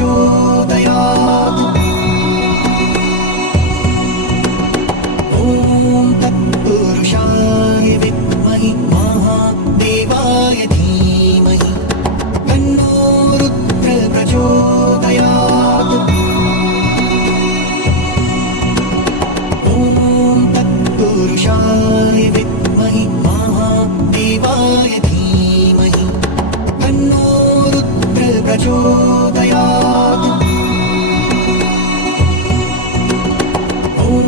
प्रचोदयात्। ॐ तत्पुरुषाय विद्महे महादेवाय धीमहि तन्नो रुद्र प्रचोदयात्। ॐ तत्पुरुषाय विद्महे महादेवाय धीमहि तन्नो रुद्र प्रचोदयात्। ॐ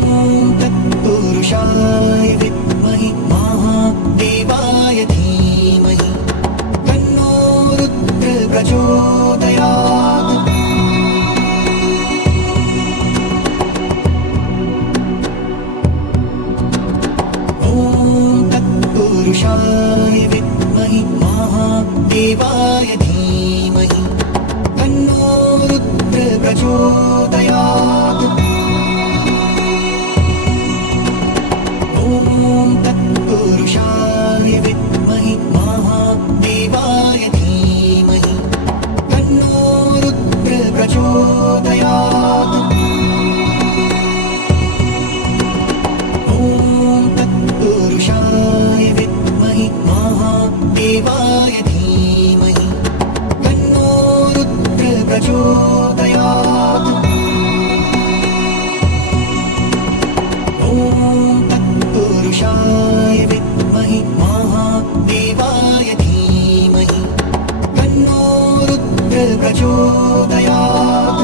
तत्पुरुषाय विद्महे महादेवाय धीमहि तन्नो रुद्र प्रचोदयात्। ॐ तत्पुरुषाय विद्महे महादेवाय धीमहि तन्नो रुद्र प्रचोदयात्। ॐ तत्पुरुषाय विद्महे महादेवाय धीमहि तन्नो रुद्र प्रचोदयात्। ॐ तत्पुरुषाय विद्महे महादेवाय धीमहि तन्नो रुद्र प्रचोदयात्। ॐ तत्पुरुषाय विद्महे महादेवाय धीमहि तन्नो रुद्र प्रचोदयात्।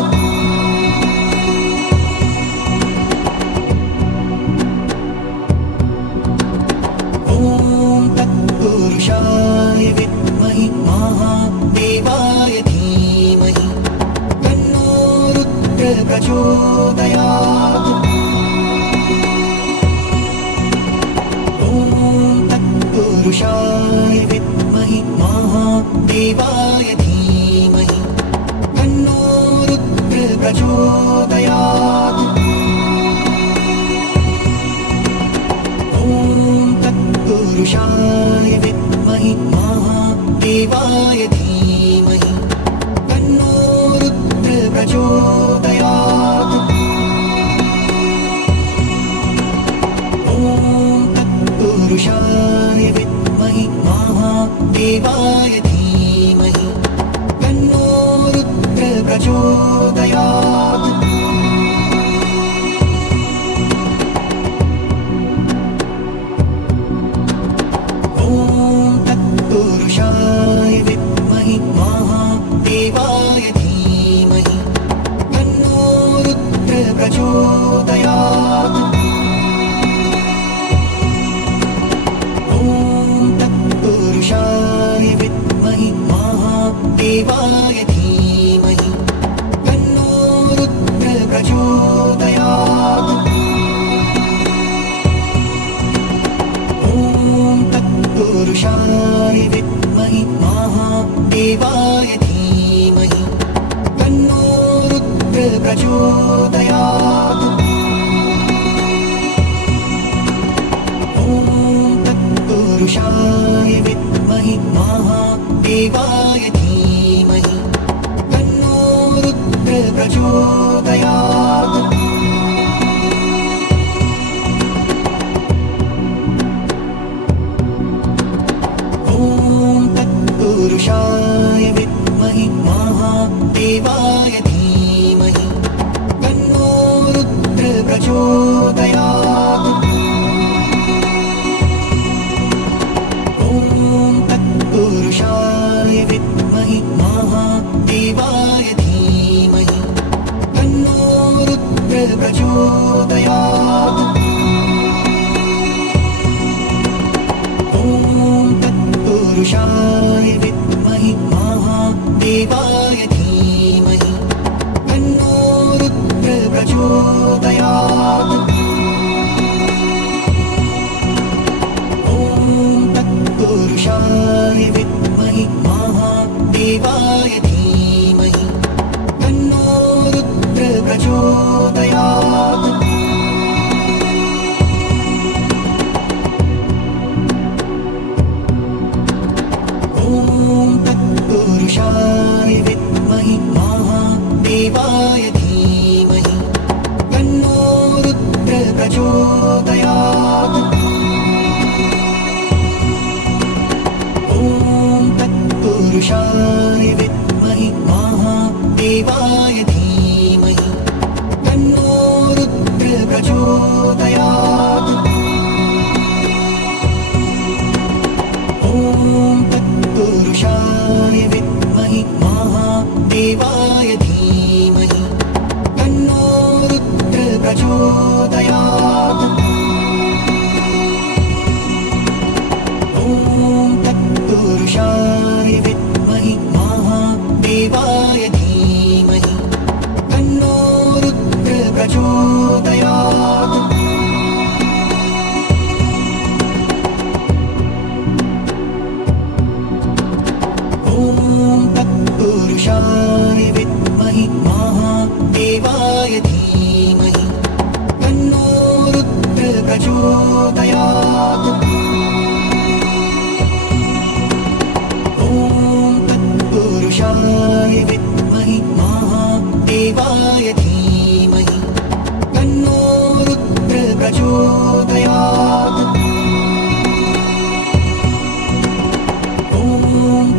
ॐ तत्पुरुषाय विद्महे महादेवाय धीमहि तन्नो रुद्र प्रचोदयात्। ॐ तत्पुरुषाय विद्महे महादेवाय धीमहि तन्नो रुद्र प्रचोदयात्। ॐ तत्पुरुषाय विद्महे महादेवाय धीमहि तन्नो रुद्र प्रचोदयात्। ॐ तत्पुरुषाय विद्महे महादेवाय धीमहि तन्नो रुद्र प्रचोदयात्। ॐ तत्पुरुषाय विद्महे महादेवाय धीमहि तन्नो रुद्र प्रचोदयात्। ॐ तत्पुरुषाय विद्महे महादेवाय धीमहि तन्नो रुद्र प्रचोदयात्। ॐ तत्पुरुषाय विद्महे महादेवाय धीमहि तन्नो रुद्र प्रचोदयात्। ॐ तत्पुरुषाय विद्महे महादेवाय धीमहि तन्नो रुद्र प्रचोदयात्। ॐ तत्पुरुषाय विद्महे महादेवाय धीमहि तन्नो रुद्र प्रचोदयात्। ॐ तत्पुरुषाय विद्महे महादेवाय धीमहि तन्नो रुद्र प्रचोदयात्। ॐ तत्पुरुषाय विद्महे महादेवाय धीमहि तन्नो रुद्र प्रचोदयात्। ॐ तत्पुरुषाय विद्महे महादेवाय धीमहि तन्नो रुद्र प्रचोदयात्। ॐ तत्पुरुषाय विद्महे महादेवाय धीमहि तन्नो रुद्र प्रचोदयात्। ॐ तत्पुरुषाय विद्महे महादेवाय धीमहि तन्नो रुद्र प्रचोदयात्। ॐ तत्पुरुषाय विद्महे महादेवाय धीमहि तन्नो रुद्र प्रचोदयात्। ॐ तत्पुरुषाय विद्महे महादेवाय धीमहि तन्नो रुद्र प्रचोदयात्। ॐ तत्पुरुषाय विद्महे महादेवाय धीमहि तन्नो रुद्र प्रचोदयात्। ॐ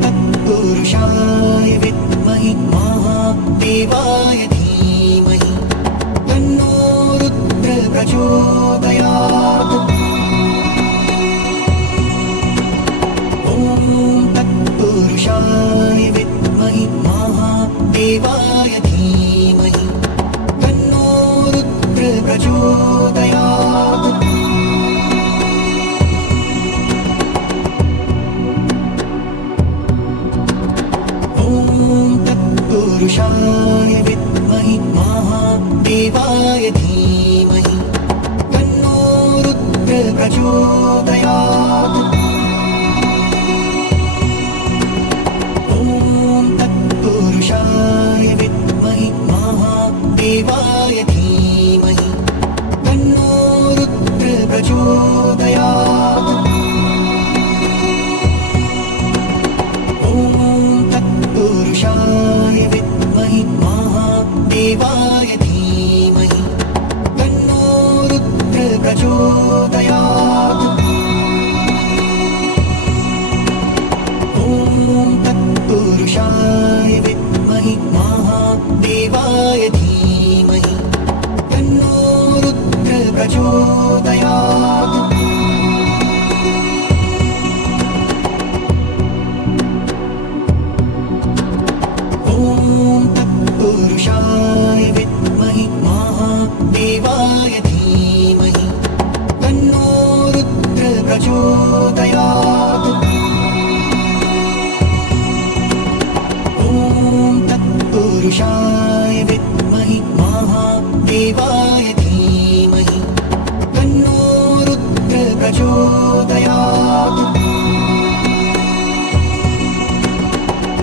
तत्पुरुषाय विद्महे महादेवाय धीमहि तन्नो रुद्र प्रचोदयात्। ॐ तत्पुरुषाय विद्महे महादेवाय धीमहि तन्नो रुद्र प्रचोदयात्। ॐ तत्पुरुषाय विद्महे महादेवाय धीमहि तन्नो रुद्र प्रचोदयात्। ॐ तत्पुरुषाय विद्महे महादेवाय धीमहि तन्नो रुद्र प्रचोदयात्। ॐ तत्पुरुषाय विद्महे महादेवाय धीमहि तन्नो रुद्र प्रचोदयात्। ॐ तत्पुरुषाय विद्महे महादेवाय धीमहि तन्नो रुद्र प्रचोदयात्। ॐ तत्पुरुषाय विद्महे महादेवाय धीमहि तन्नो रुद्र प्रचोदयात्। ॐ तत्पुरुषाय विद्महे महादेवाय धीमहि तन्नो रुद्र प्रचोदयात्।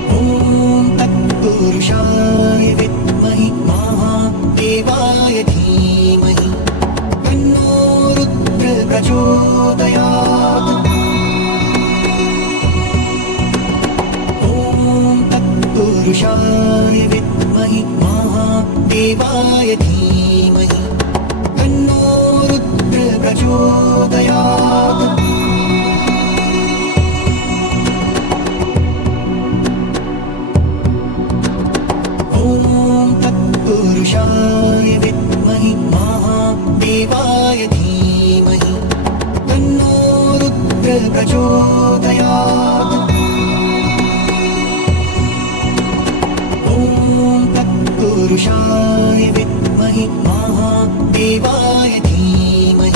ॐ तत्पुरुषाय विद्महे महादेवाय धीमहि तन्नो रुद्र प्रचोदयात्। ॐ तत्पुरुषाय विद्महे महादेवाय धीमहि तन्नो रुद्र प्रचोदयात्। ॐ तत्पुरुषाय विद्महे महादेवाय धीमहि तन्नो रुद्र प्रचोदयात्। ॐ तत्पुरुषाय विद्महे महादेवाय धीमहि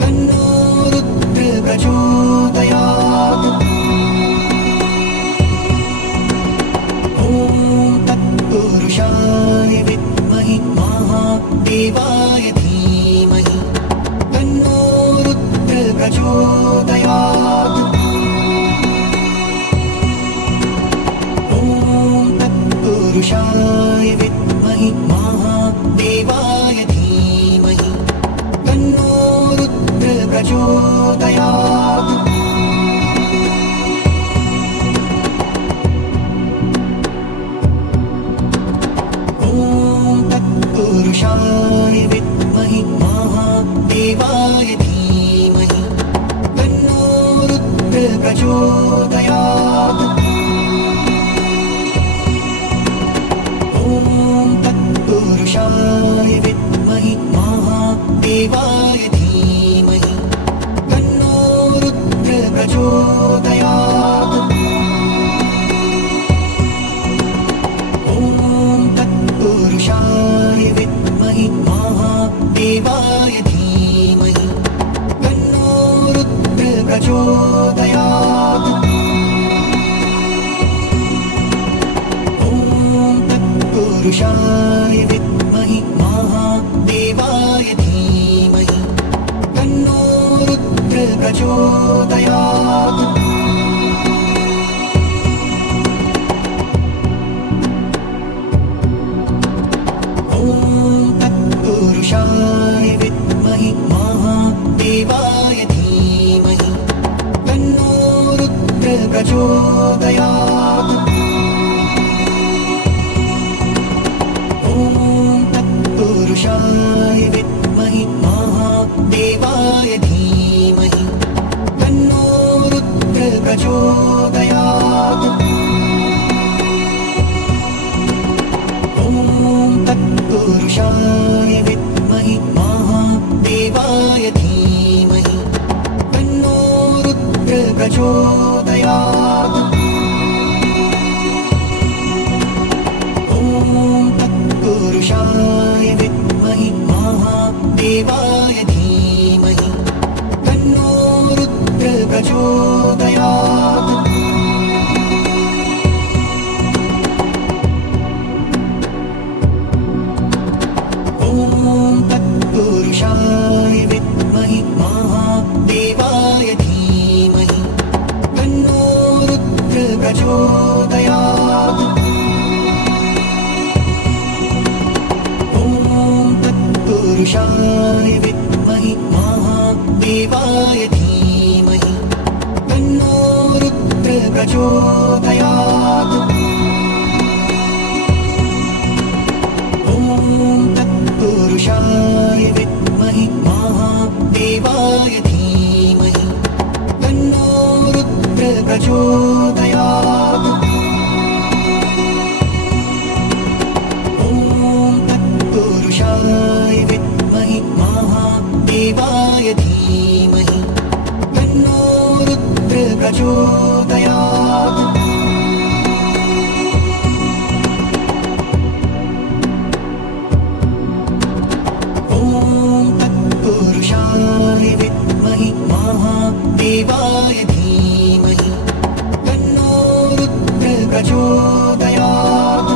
तन्नो रुद्र प्रचोदयात्। ॐ तत्पुरुषाय विद्महे महादेवाय धीमहि तन्नो रुद्र प्रचोदयात्। ॐ तत्पुरुषाय विद्महे महादेवाय धीमहि तन्नो रुद्र प्रचोदयात्। ॐ तत्पुरुषाय विद्महे महादेवाय धीमहि तन्नो रुद्र प्रचोदयात्। ॐ महादेवाय धीमहि तन्नो रुद्र प्रचोदयात्। ॐ तत्पुरुषाय विद्महे महादेवाय धीमहि तन्नो रुद्र प्रचोदयात्। ॐ तत्पुरुषाय विद्महे महादेवाय धीमहि तन्नो रुद्र प्रचोदयात्। ॐ तत्पुरुषाय विद्महे महादेवाय धीमहि तन्नो रुद्र प्रचोदयात्। ॐ तत्पुरुषाय विद्महे महादेवाय धीमहि तन्नो रुद्र प्रचोदयात्। ॐ तत्पुरुषाय विद्महे महादेवाय धीमहि तन्नो रुद्र प्रचोदयात्। ॐ तत्पुरुषाय विद्महे महादेवाय धीमहि तन्नो रुद्र प्रचोदयात्। ॐ तत्पुरुषाय विद्महे महादेवाय धीमहि तन्नो रुद्र प्रचोदयात्। ॐ तत्पुरुषाय विद्महे महादेवाय धीमहि तन्नो रुद्र प्रचोदयात्। ॐ तत्पुरुषाय विद्महे महादेवाय धीमहि तन्नो रुद्र प्रचोदयात्। ॐ तत्पुरुषाय विद्महे महादेवाय धीमहि तन्नो रुद्र प्रचोदयात्। ॐ तत्पुरुषाय विद्महे महादेवाय धीमहि तन्नो रुद्र प्रचोदयात्।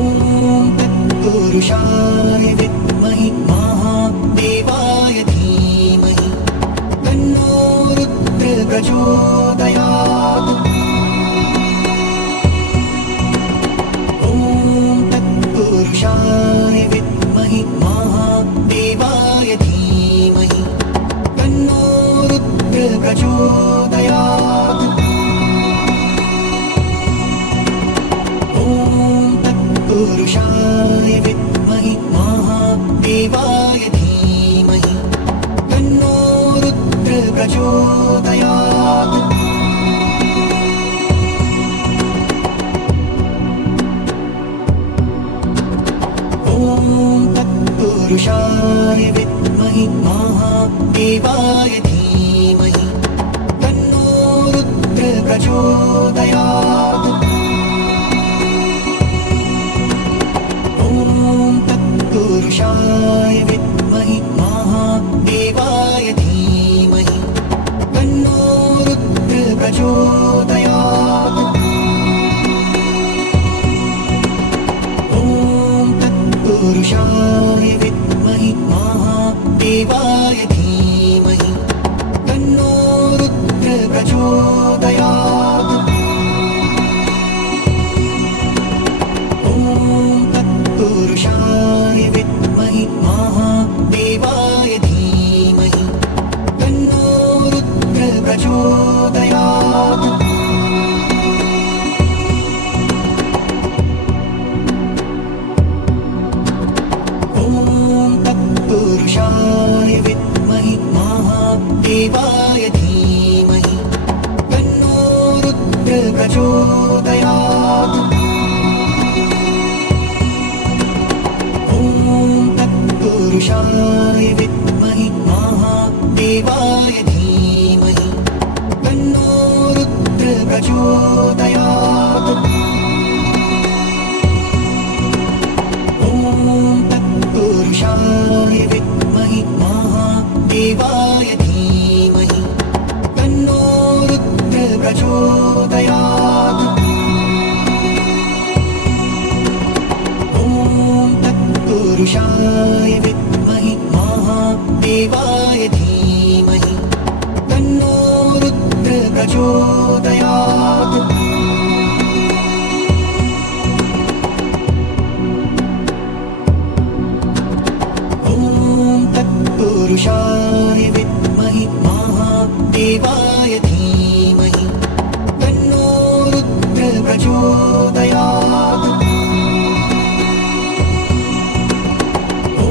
ॐ तत्पुरुषाय विद्महे महादेवाय धीमहि तन्नो रुद्र प्रचोदयात्। ॐ तत्पुरुषाय विद्महे महादेवाय धीमहि तन्नो रुद्र प्रचोदयात्। ॐ तत्पुरुषाय विद्महे महादेवाय धीमहि तन्नो रुद्र प्रचोदयात्। ॐ तत्पुरुषाय विद्महे महादेवाय धीमहि तन्नो रुद्र प्रचोदयात्। ॐ तत्पुरुषाय विद्महे महादेवाय धीमहि तन्नो रुद्र प्रचोदयात्। ॐ तत्पुरुषाय विद्महे महादेवाय धीमहि तन्नो रुद्र प्रचोदयात्। ॐ तत्पुरुषाय विद्महे महादेवाय धीमहि तन्नो रुद्र प्रचोदयात्। ॐ तत्पुरुषाय विद्महे तत्पुरुषाय विद्महि महादेवाय धीमहि तन्नो रुद्र प्रचोदयात्। ॐ तत्पुरुषाय विद्महि महादेवाय धीमहि तन्नो रुद्र प्रचोदयात्। ॐ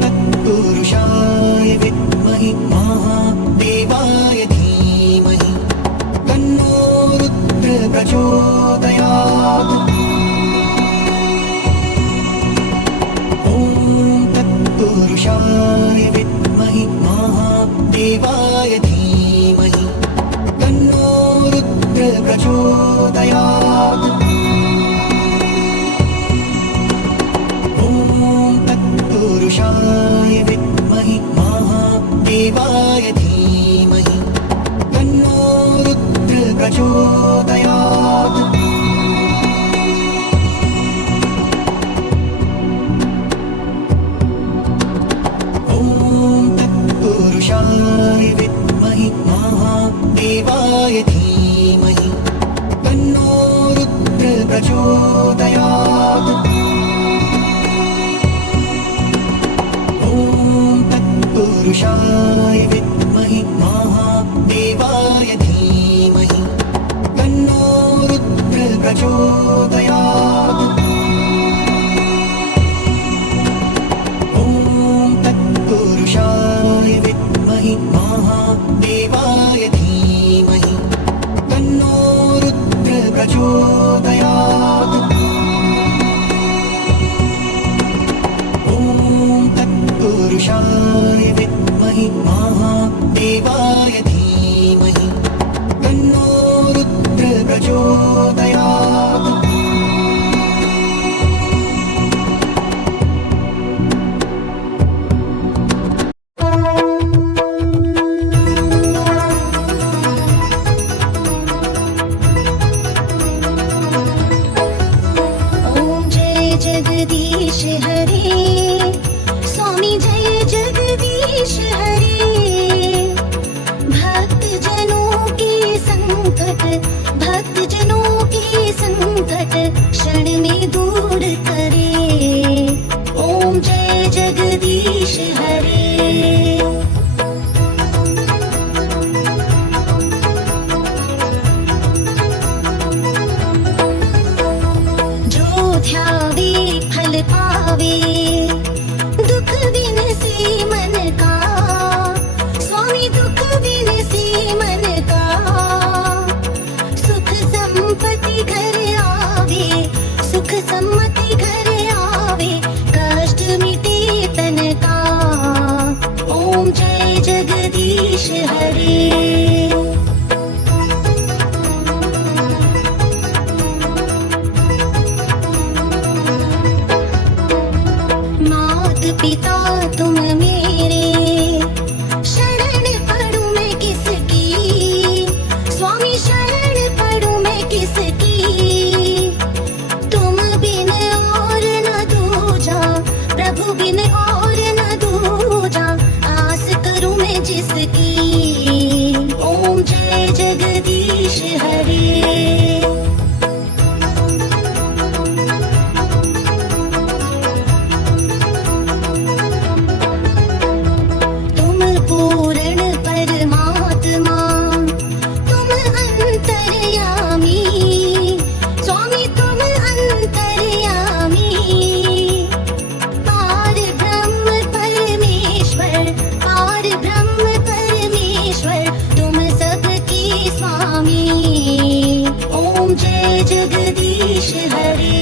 तत्पुरुषाय विद्महि महादेवाय धीमहि तन्नो रुद्र प्रचोदयात्। ॐ तत्पुरुषाय विद्महि महादेवाय धीमहि तन्नो रुद्र प्रचोदयात्। ॐ तत्पुरुषाय विद्महि महादेवाय धीमहि तन्नो रुद्र प्रचोदयात्। ॐ तत्पुरुषाय विद्महि महादेवाय धीमहि तन्नो रुद्र प्रचोदयात्। ॐ तत्पुरुषाय विद्महि महादेवाय धीमहि तन्नो रुद्र प्रचोदयात्। ॐ तत्पुरुषाय विद्महि महादेवाय धीमहि तन्नो रुद्र प्रचोदयात्। ॐ तत्पुरुषाय विद्महि महादेवाय धीमहि तन्नो रुद्र प्रचोदयात्। ओम जय जगदीश हरे, स्वामी जय जगदीश हरे। भक्त जनों के संकट क्षण में दूर करे। ओम जय जगदीश हरे। जो ध्यावे फल पावे, दुख बिनसे मन का। स्वामी दुख बिनसे मन का। सुख संपत्ति घर आवे, सुख सम्मति घर आवे। कष्ट मिटे तन का। ओम जय जगदीश हरे। मात पिता तुम मेरे, शरण पढ़ूं मैं किसकी। स्वामी शरण पढ़ूं मैं किसकी। तुम बिन और न दूजा, प्रभु बिन और न दूजा। आस करूं मैं जिसकी। ओम जय जगदीश हरे। तुम पूर्ण परमात्मा, तुम अंतर्यामी। स्वामी तुम अंतर्यामी। पार ब्रह्म परमेश्वर, पार ब्रह्म परमेश्वर। तुम सबके स्वामी। ओम जय जगदीश हरे।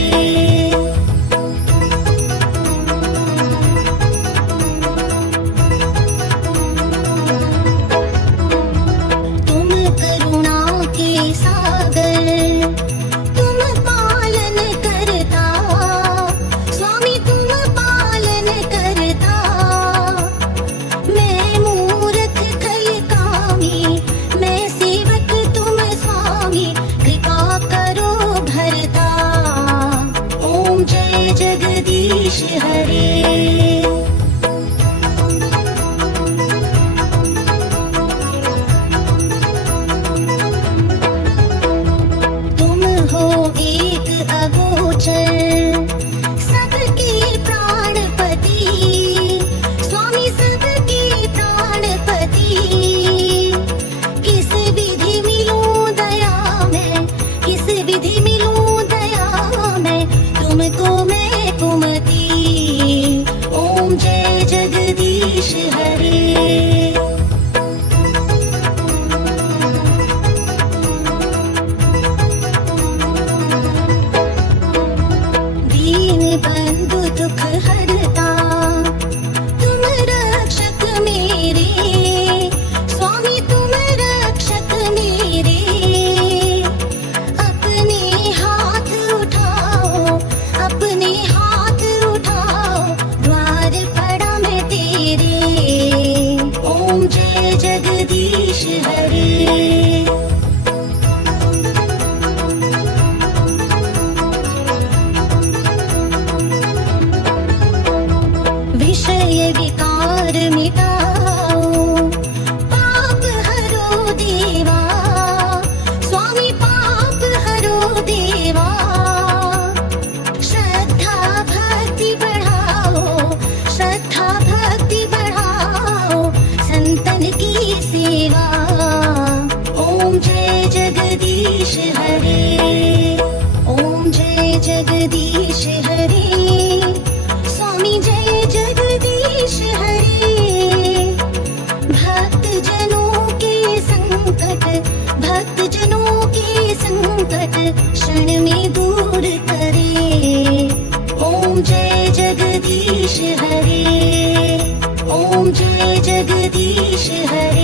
तुम करुणा के सागर, तुम पालन करता। स्वामी तुम पालन करता। मैं मूर्ख खल कामी, मैं सेवक तुम स्वामी। कृपा करो भरता। ओम जय जगदीश हरे। एक अगोचर, सबके प्राणपति, स्वामी सबके प्राणपति। किस विधि मिलूं दया में, किस विधि मिलूं दया में, तुमको मैं कुमति। ओम जय जगदीश हरे। दीन बंधु दुख हरता, तुम रक्षक मेरे, स्वामी तुम रक्षक मेरे। अपने हाथ उठाओ, अपने हाथ उठाओ, द्वार पड़ा मैं तेरे। ओम जय जगदीश हरे। विषय विकार मिटाओ, पाप हरो देवा, स्वामी पाप हरो देवा। श्रद्धा भक्ति बढ़ाओ, श्रद्धा भक्ति बढ़ाओ, संतन की सेवा। ओम जय जगदीश हरे। ओम जय जगदीश हरे। स्वामी जय जगदीश हरे। भक्त जनों के संकट, भक्त जनों के संकट क्षण में दूर करे। ओम जय जगदीश हरे। ओम जय जगदीश हरे।